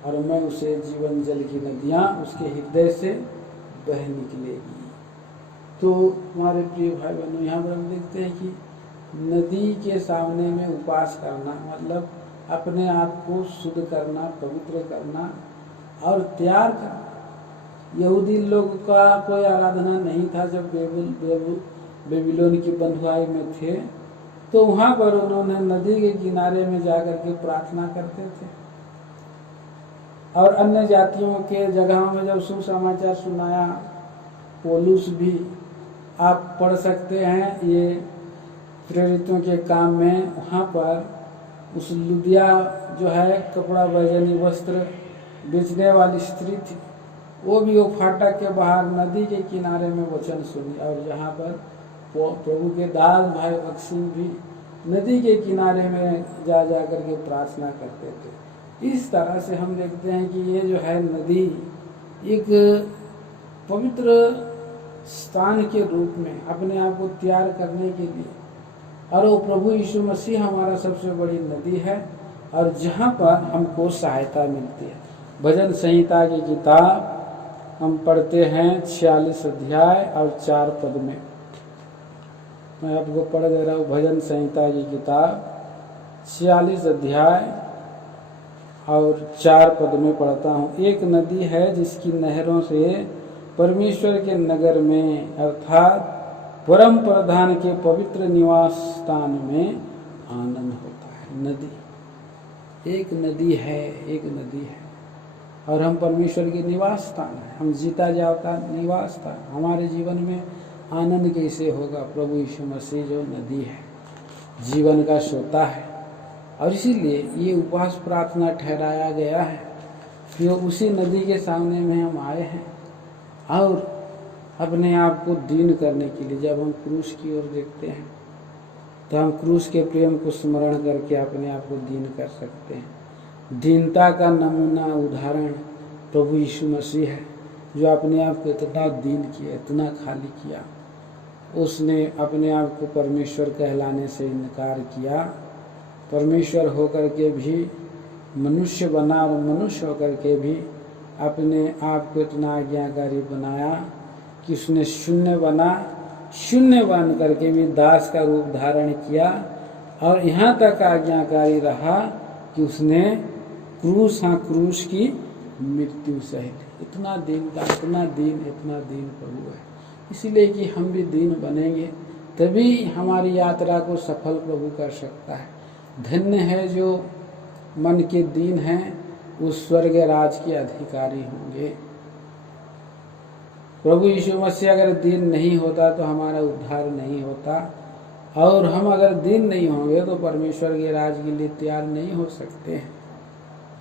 और मैं उसे जीवन जल की नदियाँ उसके हृदय से बह निकलेगी। तो हमारे प्रिय भाई बहनों, यहाँ पर हम देखते हैं कि नदी के सामने में उपवास करना मतलब अपने आप को शुद्ध करना, पवित्र करना और तैयार करना। यहूदी लोग का कोई आराधना नहीं था। जब बेबीलोन की बंधुआई में थे, तो वहाँ पर उन्होंने नदी के किनारे में जाकर के प्रार्थना करते थे। और अन्य जातियों के जगहों में जब सुसमाचार सुनाया, पौलुस भी आप पढ़ सकते हैं ये प्रेरितों के काम में, वहाँ पर उस लुदिया जो है कपड़ा बैजनी वस्त्र बेचने वाली स्त्री थी, वो भी वो फाटक के बाहर नदी के किनारे में वचन सुनी। और जहाँ पर प्रभु के दास भाई बक्सिंग भी नदी के किनारे में जा करके प्रार्थना करते थे। इस तरह से हम देखते हैं कि ये जो है नदी एक पवित्र स्थान के रूप में अपने आप को तैयार करने के लिए, और वो प्रभु यीशु मसीह हमारा सबसे बड़ी नदी है, और जहाँ पर हमको सहायता मिलती है। भजन संहिता की किताब हम पढ़ते हैं 46 अध्याय और 4 पद में। मैं आपको पढ़ दे रहा हूँ भजन संहिता की किताब 46 अध्याय और 4 पद में पढ़ता हूँ। एक नदी है जिसकी नहरों से परमेश्वर के नगर में अर्थात परम प्रधान के पवित्र निवास स्थान में आनंद होता है। नदी एक नदी है, एक नदी है, और हम परमेश्वर के निवास स्थान है, हम जीता जाता निवास स्थान। हमारे जीवन में आनंद कैसे होगा? प्रभु यीशु मसीह जो नदी है, जीवन का सोता है। और इसीलिए ये उपवास प्रार्थना ठहराया गया है कि उसी नदी के सामने में हम आए हैं, और अपने आप को दीन करने के लिए जब हम क्रूस की ओर देखते हैं, तो हम क्रूस के प्रेम को स्मरण करके अपने आप को दीन कर सकते हैं। दीनता का नमूना उदाहरण प्रभु यीशु मसीह है, जो अपने आप को इतना दीन किया, इतना खाली किया। उसने अपने आप को परमेश्वर कहलाने से इनकार किया। परमेश्वर होकर के भी मनुष्य बना, और मनुष्य होकर के भी अपने आप को इतना आज्ञाकारी बनाया कि उसने शून्य बना, शून्य बन करके भी दास का रूप धारण किया, और यहाँ तक आज्ञाकारी रहा कि उसने क्रूस की मृत्यु सही। इतना दीन का, इतना दीन प्रभु है। इसीलिए कि हम भी दीन बनेंगे, तभी हमारी यात्रा को सफल प्रभु कर सकता है। धन्य है जो मन के दीन हैं, वो स्वर्ग राज के अधिकारी होंगे। प्रभु यीशु मसीह अगर दीन नहीं होता तो हमारा उद्धार नहीं होता, और हम अगर दीन नहीं होंगे तो परमेश्वर के राज के लिए तैयार नहीं हो सकते हैं।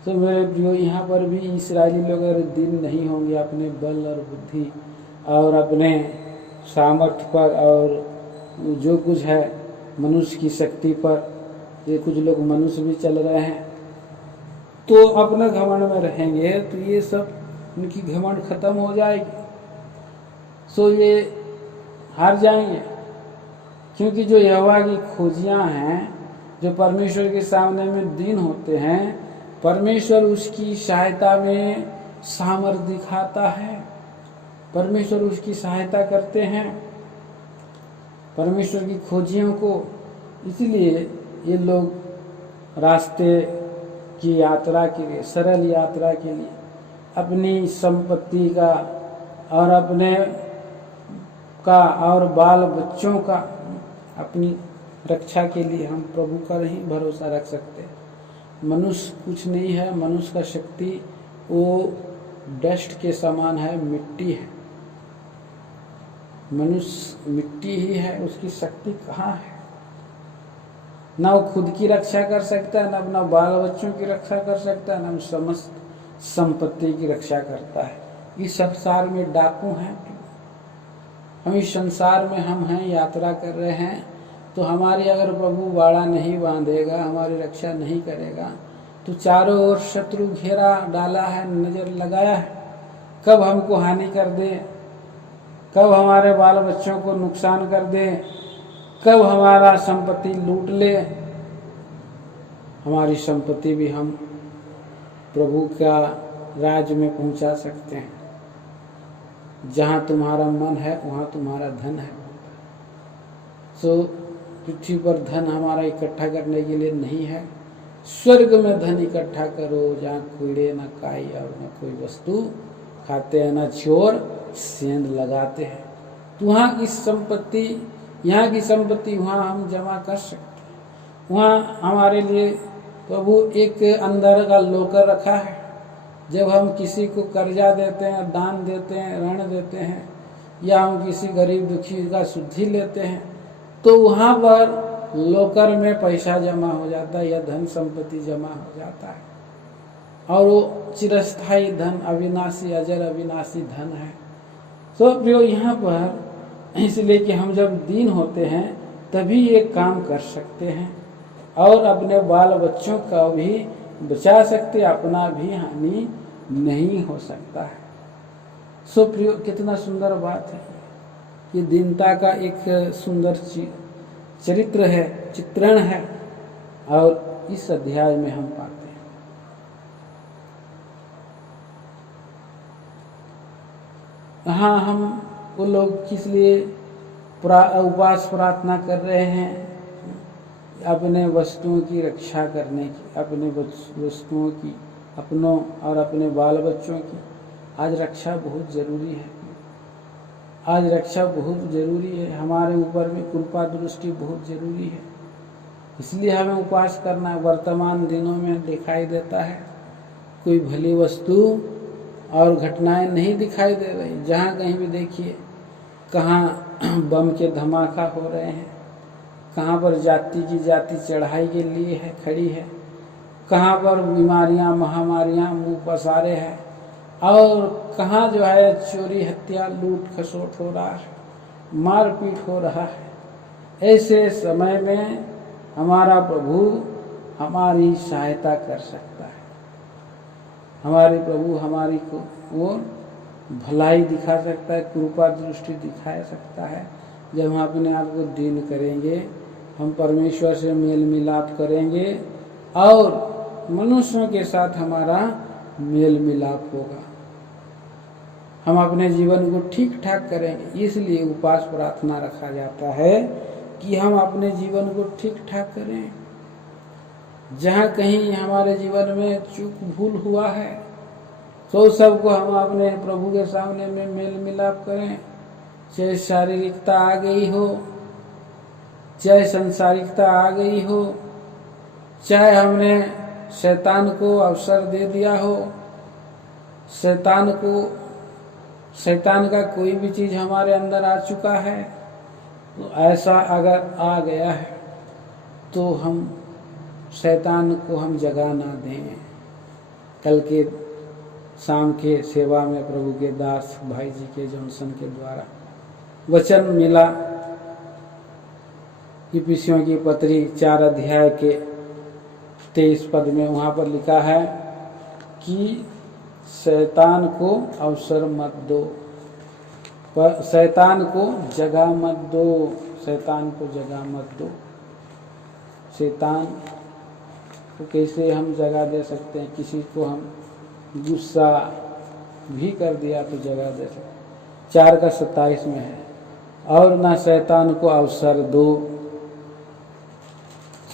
तो मेरे प्रियो, यहाँ पर भी इस्राएली लोग अगर दीन नहीं होंगे अपने बल और बुद्धि और अपने सामर्थ्य पर और जो कुछ है मनुष्य की शक्ति पर, ये कुछ लोग मनुष्य भी चल रहे हैं, तो अपने घमंड में रहेंगे तो ये सब उनकी घमंड खत्म हो जाएगी, सो ये हार जाएंगे। क्योंकि जो यहोवा की खोजियां हैं, जो परमेश्वर के सामने में दीन होते हैं, परमेश्वर उसकी सहायता में सामर्थ्य दिखाता है, परमेश्वर उसकी सहायता करते हैं परमेश्वर की खोजियों को। इसलिए ये लोग रास्ते की यात्रा के लिए, सरल यात्रा के लिए अपनी संपत्ति का और अपने का और बाल बच्चों का अपनी रक्षा के लिए हम प्रभु का ही भरोसा रख सकते हैं। मनुष्य कुछ नहीं है, मनुष्य का शक्ति वो डस्ट के समान है, मिट्टी है। मनुष्य मिट्टी ही है, उसकी शक्ति कहाँ है? ना वो खुद की रक्षा कर सकता है, ना अपना बाल बच्चों की रक्षा कर सकता है, ना समस्त संपत्ति की रक्षा करता है। इस संसार में डाकू हैं, हम इस संसार में हम हैं, यात्रा कर रहे हैं। तो हमारी अगर प्रभु बाड़ा नहीं बांधेगा, हमारी रक्षा नहीं करेगा, तो चारों ओर शत्रु घेरा डाला है, नजर लगाया है, कब हमको हानि कर दे, कब हमारे बाल बच्चों को नुकसान कर दे, कब हमारा संपत्ति लूट ले। हमारी संपत्ति भी हम प्रभु का राज में पहुंचा सकते हैं। जहाँ तुम्हारा मन है वहाँ तुम्हारा धन है। सो पृथ्वी पर धन हमारा इकट्ठा करने के लिए नहीं है, स्वर्ग में धन इकट्ठा करो, जहाँ कीड़े न काई और न कोई वस्तु खाते हैं, न चोर सेंध लगाते हैं। तो वहाँ की संपत्ति, यहाँ की संपत्ति वहाँ हम जमा कर सकते हैं। वहाँ हमारे लिए प्रभु एक अंदर का लोकर रखा है। जब हम किसी को कर्जा देते हैं, दान देते हैं, ऋण देते हैं, या हम किसी गरीब दुखी का शुद्धि लेते हैं, तो वहाँ पर लोकर में पैसा जमा हो जाता है या धन संपत्ति जमा हो जाता है, और वो चिरस्थायी धन, अविनाशी, अजर अविनाशी धन है। तो प्रियो, यहाँ पर इसलिए कि हम जब दीन होते हैं तभी ये काम कर सकते हैं और अपने बाल बच्चों का भी बचा सकते, अपना भी हानि नहीं हो सकता है। सो प्रियो, कितना सुंदर बात है। ये दीनता का एक सुंदर चरित्र है, चित्रण है, और इस अध्याय में हम पाते हैं। हाँ, हम वो लोग किस लिए उपवास प्रार्थना कर रहे हैं? अपने वस्तुओं की रक्षा करने की, अपने वस्तुओं की, अपनों और अपने बाल बच्चों की। आज रक्षा बहुत जरूरी है, आज रक्षा बहुत जरूरी है। हमारे ऊपर में कृपा दृष्टि बहुत जरूरी है, इसलिए हमें उपवास करना है। वर्तमान दिनों में दिखाई देता है कोई भली वस्तु और घटनाएं नहीं दिखाई दे रही। जहाँ कहीं भी देखिए, कहाँ बम के धमाका हो रहे हैं, कहाँ पर जाति की जाति चढ़ाई के लिए है खड़ी है, कहाँ पर बीमारियां महामारियां मुंह पसारे हैं, और कहाँ जो है चोरी हत्या लूट खसोट हो रहा है, मारपीट हो रहा है। ऐसे समय में हमारा प्रभु हमारी सहायता कर सकता है। हमारे प्रभु हमारी को वो भलाई दिखा सकता है, कृपा दृष्टि दिखा सकता है। जब हम अपने आप को दीन करेंगे, हम परमेश्वर से मेल मिलाप करेंगे और मनुष्यों के साथ हमारा मेल मिलाप होगा, हम अपने जीवन को ठीक ठाक करेंगे। इसलिए उपवास प्रार्थना रखा जाता है कि हम अपने जीवन को ठीक ठाक करें। जहाँ कहीं हमारे जीवन में चूक भूल हुआ है तो सबको हम अपने प्रभु के सामने में मेल मिलाप करें। चाहे शारीरिकता आ गई हो, चाहे संसारिकता आ गई हो, चाहे हमने शैतान को अवसर दे दिया हो, शैतान का कोई भी चीज हमारे अंदर आ चुका है, तो ऐसा अगर आ गया है तो हम शैतान को हम जगह ना दें। कल के शाम के सेवा में प्रभु के दास भाई जी के जॉनसन के द्वारा वचन मिला, इफिसियों की पत्री 4 अध्याय के 23 पद में वहाँ पर लिखा है कि शैतान को अवसर मत दो, पर शैतान को जगह मत दो, शैतान को जगह मत दो। शैतान को कैसे हम जगह दे सकते हैं? किसी को हम गुस्सा भी कर दिया तो जगह दे सकते। 4:27 में है, और ना शैतान को अवसर दो।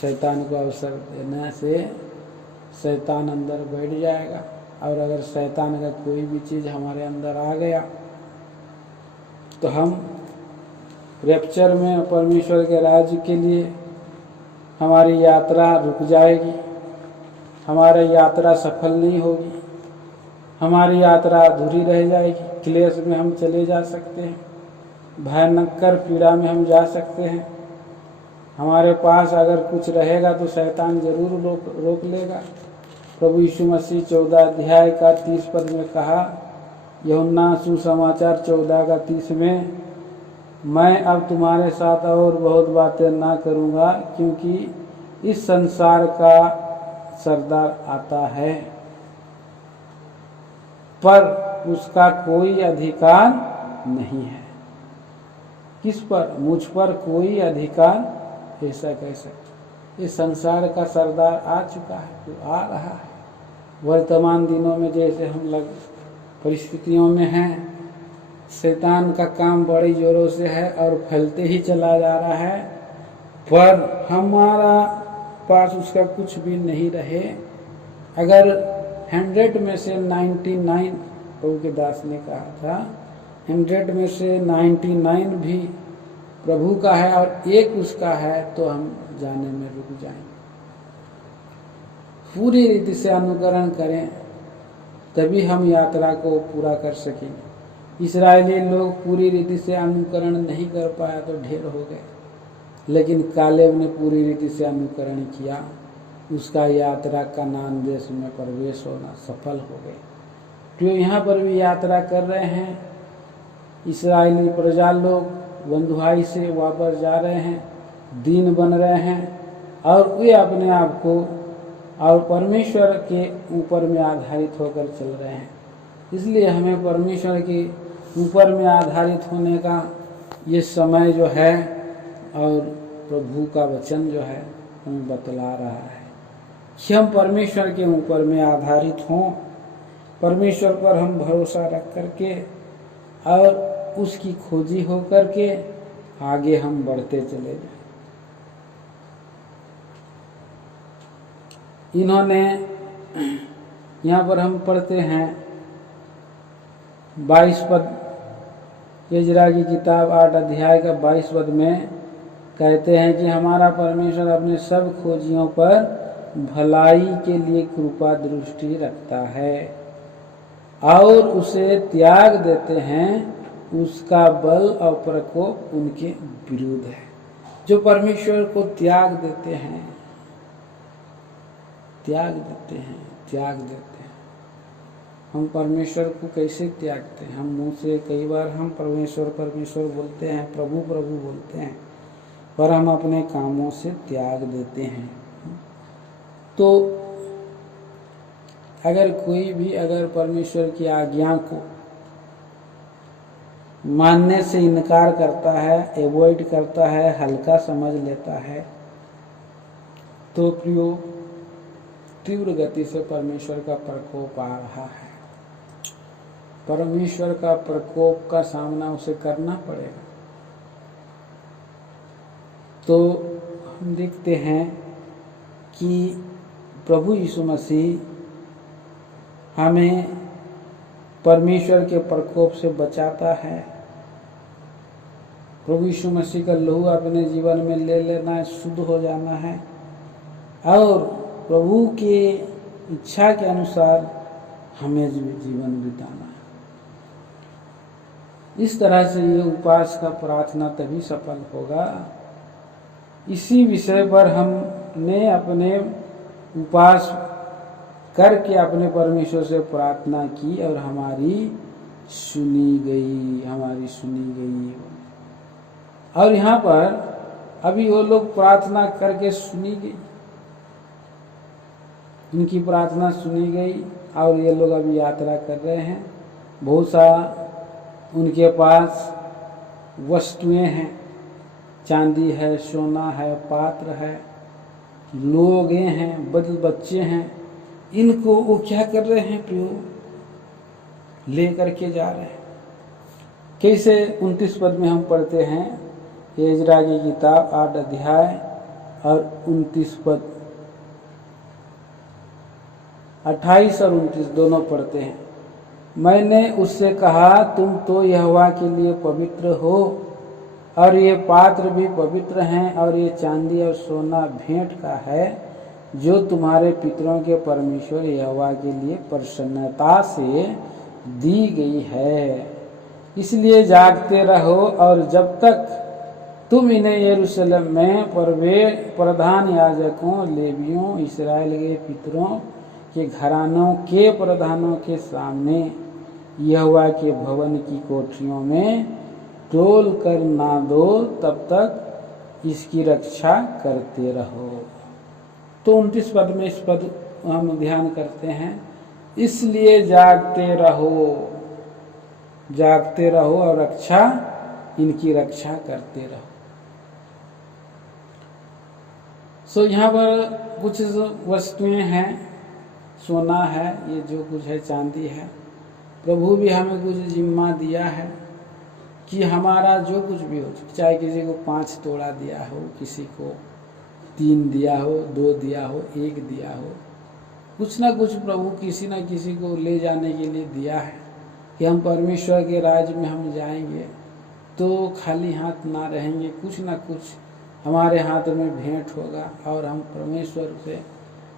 शैतान को अवसर देने से शैतान अंदर बैठ जाएगा, और अगर शैतान का कोई भी चीज़ हमारे अंदर आ गया तो हम रैप्चर में परमेश्वर के राज्य के लिए हमारी यात्रा रुक जाएगी, हमारी यात्रा सफल नहीं होगी, हमारी यात्रा अधूरी रह जाएगी। क्लेश में हम चले जा सकते हैं, भयंकर पीड़ा में हम जा सकते हैं। हमारे पास अगर कुछ रहेगा तो शैतान जरूर रोक लेगा। प्रभु यीशु मसीह 14 अध्याय का 30 पद में कहा, यूहन्ना सुसमाचार 14:30 में, मैं अब तुम्हारे साथ और बहुत बातें ना करूँगा, क्योंकि इस संसार का सरदार आता है, पर उसका कोई अधिकार नहीं है। किस पर? मुझ पर कोई अधिकार, ऐसा कह सकते। इस संसार का सरदार आ चुका है, तो आ रहा है। वर्तमान दिनों में जैसे हम लोग परिस्थितियों में हैं, शैतान का काम बड़ी जोरों से है और फैलते ही चला जा रहा है, पर हमारा पास उसका कुछ भी नहीं रहे। अगर 100 में से 99, प्रभु के दास ने कहा था, 100 में से 99 भी प्रभु का है और एक उसका है, तो हम जाने में रुक जाएंगे। पूरी रीति से अनुकरण करें, तभी हम यात्रा को पूरा कर सकेंगे। इस्राएली लोग पूरी रीति से अनुकरण नहीं कर पाया तो ढेर हो गए, लेकिन कालेब ने पूरी रीति से अनुकरण किया, उसका यात्रा कनान देश में प्रवेश होना सफल हो गए। तो यहाँ पर भी यात्रा कर रहे हैं, इस्राएली प्रजा लोग बंधुआई से वापस जा रहे हैं, दीन बन रहे हैं, और वे अपने आप को और परमेश्वर के ऊपर में आधारित होकर चल रहे हैं। इसलिए हमें परमेश्वर के ऊपर में आधारित होने का ये समय जो है, और प्रभु का वचन जो है हमें बतला रहा है कि हम परमेश्वर के ऊपर में आधारित हों, परमेश्वर पर हम भरोसा रख करके और उसकी खोजी हो करके आगे हम बढ़ते चले जाएं। इन्होंने यहाँ पर हम पढ़ते हैं 22 पद, इजरा की किताब 8 अध्याय का 22 पद में कहते हैं कि हमारा परमेश्वर अपने सब खोजियों पर भलाई के लिए कृपा दृष्टि रखता है और उसे त्याग देते हैं, उसका बल और प्रकोप उनके विरुद्ध है। जो परमेश्वर को त्याग देते हैं, त्याग देते हैं। हम परमेश्वर को कैसे त्यागते हैं? हम मुंह से कई बार हम परमेश्वर बोलते हैं, प्रभु बोलते हैं, पर हम अपने कामों से त्याग देते हैं। तो अगर कोई भी अगर परमेश्वर की आज्ञा को मानने से इनकार करता है, एवॉइड करता है, हल्का समझ लेता है, तो प्रियो तीव्र गति से परमेश्वर का प्रकोप आ रहा है। परमेश्वर का प्रकोप का सामना उसे करना पड़ेगा। तो हम देखते हैं कि प्रभु यीशु मसीह हमें परमेश्वर के प्रकोप से बचाता है। प्रभु यीशु मसीह का लहू अपने जीवन में ले लेना है, शुद्ध हो जाना है और प्रभु के इच्छा के अनुसार हमें जीवन बिताना है। इस तरह से ये उपवास का प्रार्थना तभी सफल होगा। इसी विषय पर हमने अपने उपवास करके अपने परमेश्वर से प्रार्थना की और हमारी सुनी गई। और यहाँ पर अभी वो लोग प्रार्थना करके सुनी गई, उनकी प्रार्थना सुनी गई और ये लोग अभी यात्रा कर रहे हैं। बहुत सा उनके पास वस्तुएं हैं, चांदी है, सोना है, पात्र है, लोग हैं, बच्चे हैं। इनको वो क्या कर रहे हैं प्रियो, लेकर के जा रहे हैं। कैसे 29 पद में हम पढ़ते हैं, एजरा की किताब 8 अध्याय और 29 पद, 28 और 29 दोनों पढ़ते हैं। मैंने उससे कहा, तुम तो यहोवा के लिए पवित्र हो और ये पात्र भी पवित्र हैं, और ये चांदी और सोना भेंट का है जो तुम्हारे पितरों के परमेश्वर यहोवा के लिए प्रसन्नता से दी गई है। इसलिए जागते रहो, और जब तक तुम इन्हें यरूशलेम में प्रधान याजकों, लेवियों, इस्राएल के पितरों के घरानों के प्रधानों के सामने यहोवा के भवन की कोठरियों में तोल कर ना दो, तब तक इसकी रक्षा करते रहो। तो 29 पद में इस पद हम ध्यान करते हैं, इसलिए जागते रहो और इनकी रक्षा करते रहो। सो यहाँ पर कुछ वस्तुएं हैं, सोना है, ये जो कुछ है चांदी है। प्रभु भी हमें कुछ जिम्मा दिया है कि हमारा जो कुछ भी हो, चाहे किसी को 5 तोड़ा दिया हो, किसी को 3 दिया हो, 2 दिया हो, 1 दिया हो, कुछ ना कुछ प्रभु किसी न किसी को ले जाने के लिए दिया है कि हम परमेश्वर के राज्य में हम जाएंगे तो खाली हाथ ना रहेंगे, कुछ ना कुछ हमारे हाथ में भेंट होगा और हम परमेश्वर से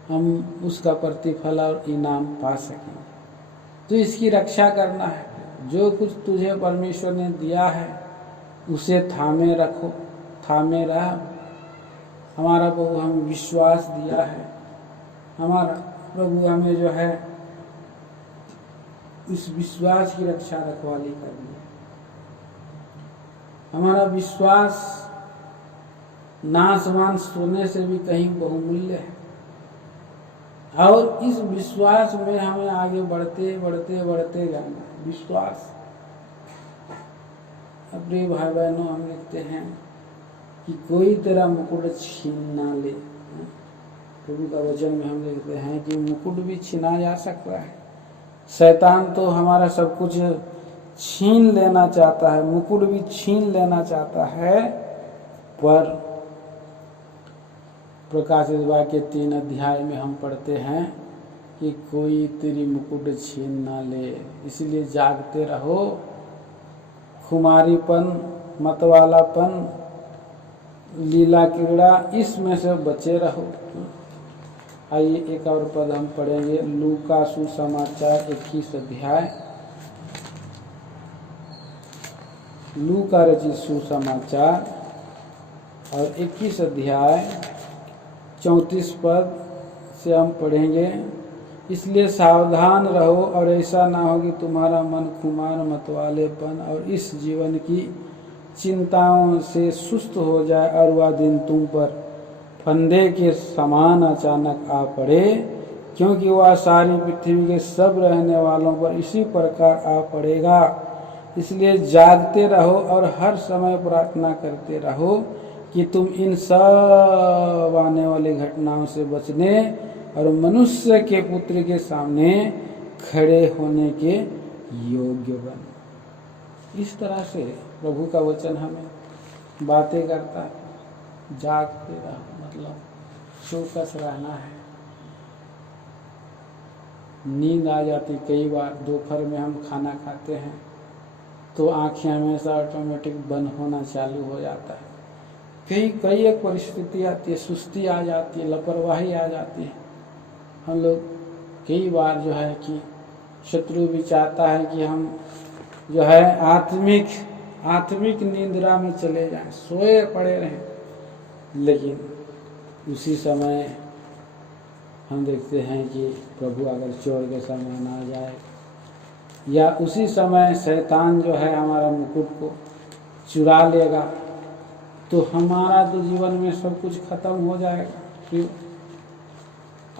हम उसका प्रतिफल और इनाम पा सकेंगे। तो इसकी रक्षा करना है। जो कुछ तुझे परमेश्वर ने दिया है उसे थामे रखो, थामे रह। हमारा प्रभु हमें विश्वास दिया है, हमारा प्रभु हमें जो है इस विश्वास की रक्षा रखवाली करनी है। हमारा विश्वास नाशवान सोने से भी कहीं बहुमूल्य है, और इस विश्वास में हमें आगे बढ़ते बढ़ते बढ़ते जाना है। विश्वास, प्रिय भाई बहनों, हम लिखते हैं कि कोई तेरा मुकुट छीन ना ले। प्रभु का वचन में हम लिखते हैं कि मुकुट भी छीना जा सकता है। शैतान तो हमारा सब कुछ छीन लेना चाहता है, मुकुट भी छीन लेना चाहता है, पर प्रकाशित वाक्य 3 अध्याय में हम पढ़ते हैं कि कोई तेरी मुकुट छीन ना ले। इसलिए जागते रहो, खुमारीपन, मतवालापन, लीला क्रीड़ा, इसमें से बचे रहो। आइए एक और पद हम पढ़ेंगे, लूका सुसमाचार 21 अध्याय, लूका रचित सुसमाचार और 21 अध्याय 34 पद से हम पढ़ेंगे। इसलिए सावधान रहो और ऐसा ना हो कि तुम्हारा मन खुमार, मतवालेपन और इस जीवन की चिंताओं से सुस्त हो जाए और वह दिन तुम पर फंदे के समान अचानक आ पड़े, क्योंकि वह सारी पृथ्वी के सब रहने वालों पर इसी प्रकार आ पड़ेगा। इसलिए जागते रहो और हर समय प्रार्थना करते रहो कि तुम इन सब आने वाली घटनाओं से बचने और मनुष्य के पुत्र के सामने खड़े होने के योग्य बनो। इस तरह से प्रभु का वचन हमें बातें करता है। जागते रहो मतलब चौकस रहना है। नींद आ जाती, कई बार दोपहर में हम खाना खाते हैं तो आँखें हमेशा ऑटोमेटिक बंद होना चालू हो जाता है। कई एक परिस्थिति आती है, सुस्ती आ जाती है, लापरवाही आ जाती है। हम लोग कई बार जो है कि शत्रु भी चाहता है कि हम जो है आत्मिक निद्रा में चले जाएं, सोए पड़े रहें, लेकिन उसी समय हम देखते हैं कि प्रभु अगर चोर के समान आ जाए, या उसी समय शैतान जो है हमारा मुकुट को चुरा लेगा, तो हमारा तो जीवन में सब कुछ खत्म हो जाएगा।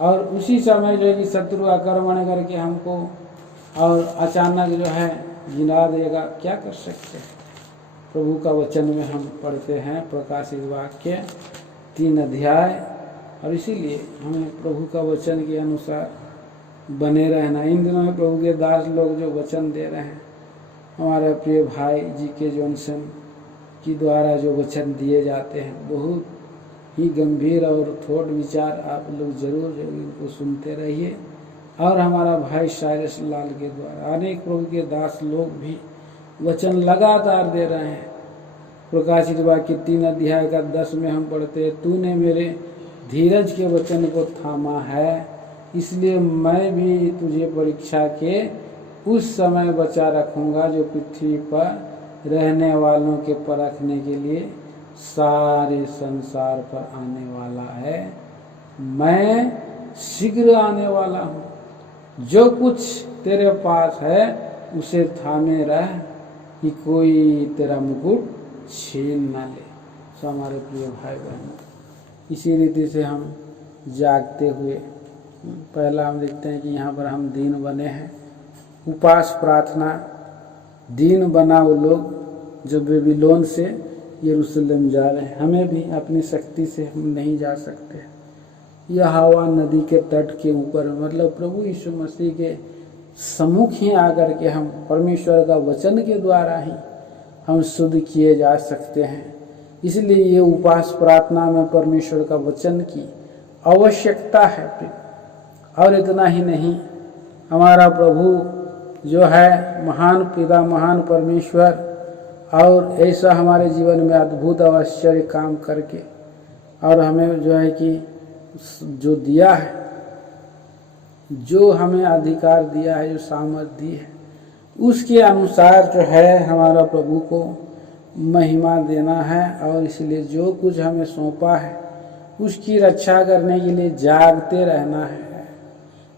और उसी समय जो है कि शत्रु आक्रमण करके हमको और अचानक जो है गिरा देगा, क्या कर सकते हैं। प्रभु का वचन में हम पढ़ते हैं प्रकाशित वाक्य 3 अध्याय, और इसीलिए हमें प्रभु का वचन के अनुसार बने रहना। इन दिनों में प्रभु के दास लोग जो वचन दे रहे हैं, हमारे प्रिय भाई जी.के. जॉनसन की द्वारा जो वचन दिए जाते हैं, बहुत ही गंभीर और थोट विचार आप लोग जरूर इनको सुनते रहिए। और हमारा भाई साइरस लाल के द्वारा अनेक प्रभु के दास लोग भी वचन लगातार दे रहे हैं। प्रकाशित वाक्य 3 अध्याय का 10 में हम पढ़ते हैं, तूने मेरे धीरज के वचन को थामा है, इसलिए मैं भी तुझे परीक्षा के उस समय बचा रखूंगा जो पृथ्वी पर रहने वालों के परखने के लिए सारे संसार पर आने वाला है। मैं शीघ्र आने वाला हूँ, जो कुछ तेरे पास है उसे थामे रह कि कोई तेरा मुकुट छीन न ले। सो हमारे प्रिय भाई बहनों, इसी रीति से हम जागते हुए पहला हम देखते हैं कि यहाँ पर हम दीन बने हैं। उपास प्रार्थना दीन बना वो लोग जो बेबीलोन से यरूशलेम जा रहे हैं। हमें भी अपनी शक्ति से हम नहीं जा सकते। यह हवा नदी के तट के ऊपर, मतलब प्रभु यीशु मसीह के सम्मुख ही आकर के हम परमेश्वर का वचन के द्वारा ही हम शुद्ध किए जा सकते हैं। इसलिए ये उपास प्रार्थना में परमेश्वर का वचन की आवश्यकता है। और इतना ही नहीं, हमारा प्रभु जो है महान पिता, महान परमेश्वर, और ऐसा हमारे जीवन में अद्भुत और आश्चर्य काम करके और हमें जो है कि जो दिया है, जो हमें अधिकार दिया है, जो सामर्थ दी है, उसके अनुसार जो है हमारा प्रभु को महिमा देना है। और इसलिए जो कुछ हमें सौंपा है उसकी रक्षा करने के लिए जागते रहना है।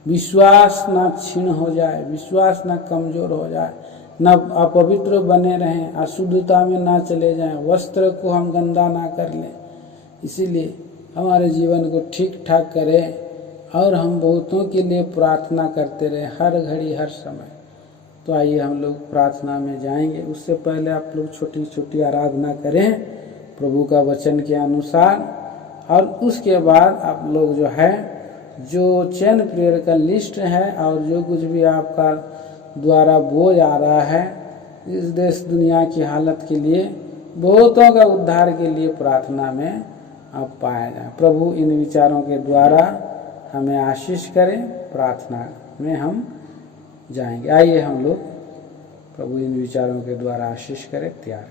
विश्वास ना क्षीण हो जाए, विश्वास ना कमजोर हो जाए, ना अपवित्र बने रहें, अशुद्धता में ना चले जाएं, वस्त्र को हम गंदा ना कर लें। इसीलिए हमारे जीवन को ठीक ठाक करें और हम बहुतों के लिए प्रार्थना करते रहें हर घड़ी हर समय। तो आइए हम लोग प्रार्थना में जाएंगे। उससे पहले आप लोग छोटी छोटी आराधना करें प्रभु का वचन के अनुसार, और उसके बाद आप लोग जो है जो चैन प्रेयर का लिस्ट है और जो कुछ भी आपका द्वारा बोझ आ रहा है इस देश दुनिया की हालत के लिए, बहुतों का उद्धार के लिए प्रार्थना में आप पाया जाए। प्रभु इन विचारों के द्वारा हमें आशीष करें। प्रार्थना में हम जाएंगे। आइए हम लोग प्रभु इन विचारों के द्वारा आशीष करें। तैयार